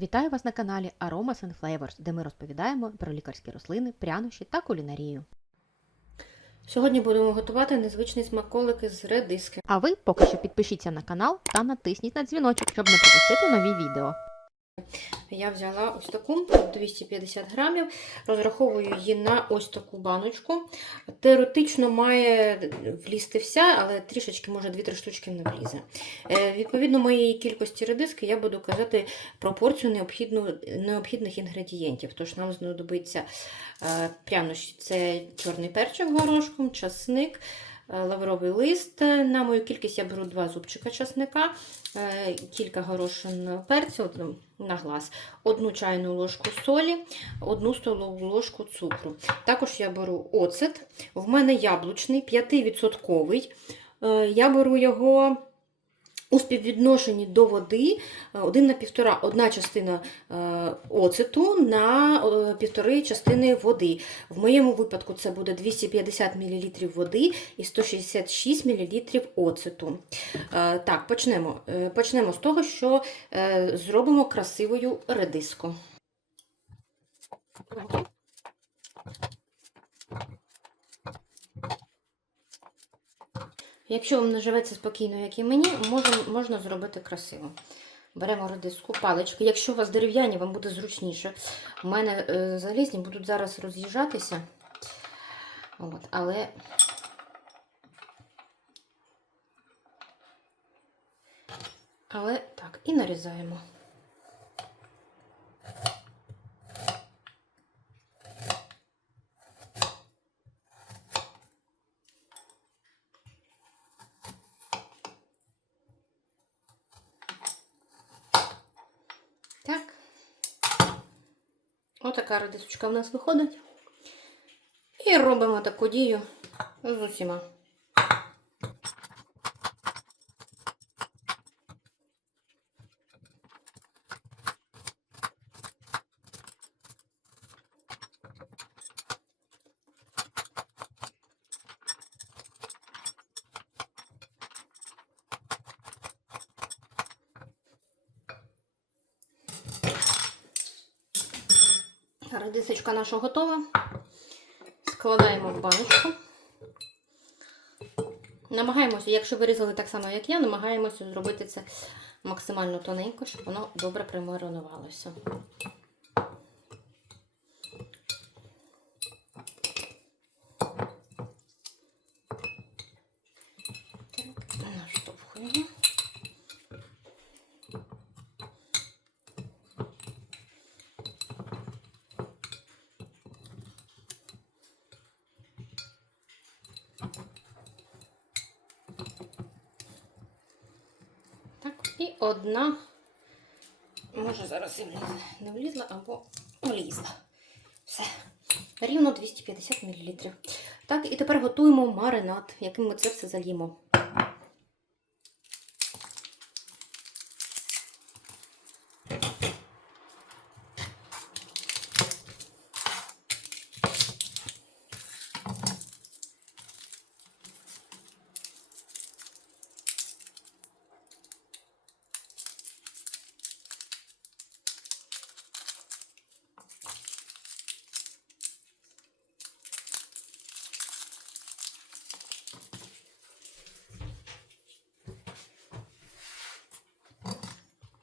Вітаю вас на каналі Aromas and Flavors, де ми розповідаємо про лікарські рослини, прянощі та кулінарію. Сьогодні будемо готувати незвичні смаколики з редиски. А ви поки що підпишіться на канал та натисніть на дзвіночок, щоб не пропустити нові відео. Я взяла ось таку 250 грамів, розраховую її на ось таку баночку. Теоретично має влізти вся, але трішечки, може, 2-3 штучки не влізе. Е, Відповідно моєї кількості редиски я буду казати пропорцію необхідних інгредієнтів. Тож нам знадобиться е, прянощі. Це чорний перчик горошком, часник. Е, Лавровий лист. На мою кількість я беру два зубчика часника, е, кілька горошин перцю на глаз, одну чайну ложку солі, одну столову ложку цукру. Також я беру оцет. В мене яблучний 5%. Е, Я беру його у співвідношенні до води 1 на 1,5. Одна частина е, оцету на е, півтори частини води. В моєму випадку це буде 250 мл води і 166 мл оцету. Е, Так, почнемо. Е, Почнемо з того, що е, зробимо красивою редиску. Якщо вам не живеться спокійно, як і мені, можна, можна зробити красиво. Беремо родиску, паличку. Якщо у вас дерев'яні, вам буде зручніше. У мене е, залізні будуть зараз роз'їжджатися. От, але Але так, і нарізаємо. Так. Отака редисочка в нас виходить. І робимо таку дію з усіма. Редисочка наша готова. Складаємо в баночку. Намагаємося, якщо вирізали так само, як я, намагаємося зробити це максимально тоненько, щоб воно добре примаринувалося. Так, наштовхуємо. Так, і одна, може зараз і не влізла або влізла. Все. Рівно 250 мл. Так, і тепер готуємо маринад, яким ми це все зальємо.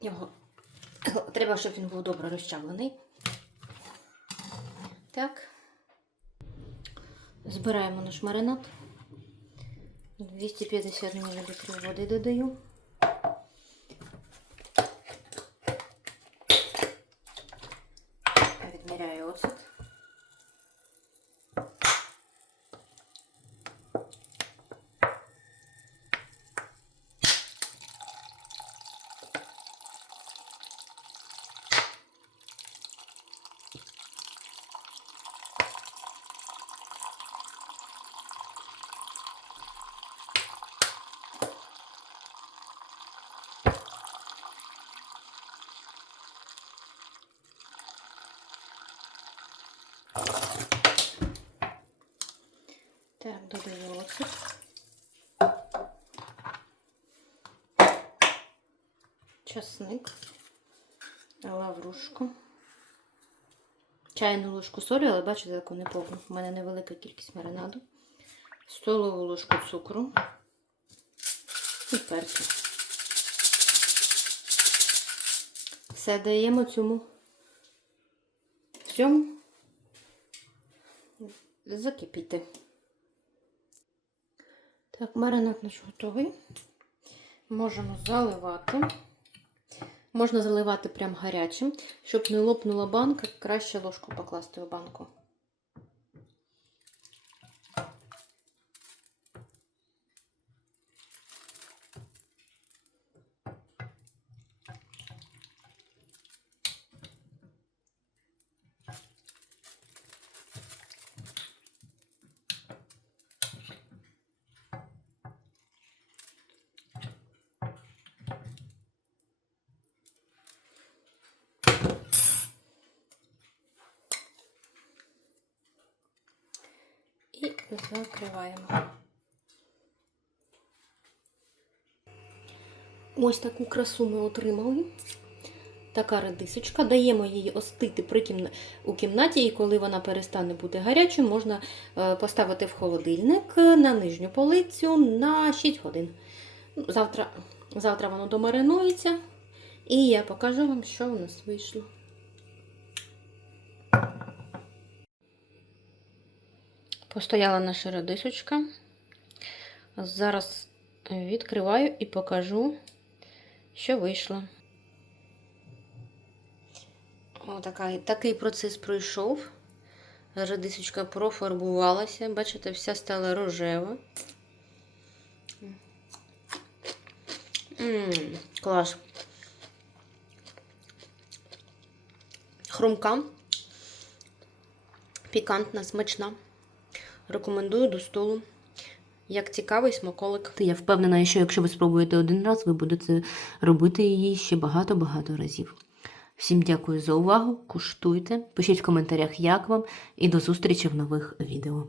Його треба, щоб він був добре розчавлений. Так. Збираємо наш маринад. 250 мл води додаю. Відміряю оцет. Так, додаю оцет. Часник. лаврушку. Чайну ложку солі, але бачите, таку не повну. У мене невелика кількість маринаду. Столову ложку цукру і перцю. Все даємо цьому всьому закипіти. Так, маринад наш готовий. Можемо заливати. Можна заливати прям гарячим. Щоб не лопнула банка, краще ложку покласти у банку. І закриваємо. Ось таку красу ми отримали. Така редисочка. Даємо її остити при кімна... у кімнаті, і коли вона перестане бути гарячою, можна е, поставити в холодильник на нижню полицю на 6 годин. Завтра, завтра воно домаринується, і я покажу вам, що у нас вийшло. Постояла наша редисочка. Зараз відкриваю і покажу, що вийшло. О, така, такий процес пройшов. Редисочка профарбувалася. Бачите, вся стала рожева. М, клас. Хрумка. Пікантна, смачна. Рекомендую до столу. Як цікавий смаколик. Я впевнена, що якщо ви спробуєте один раз, ви будете робити її ще багато-багато разів. Всім дякую за увагу, куштуйте, пишіть в коментарях, як вам, і до зустрічі в нових відео.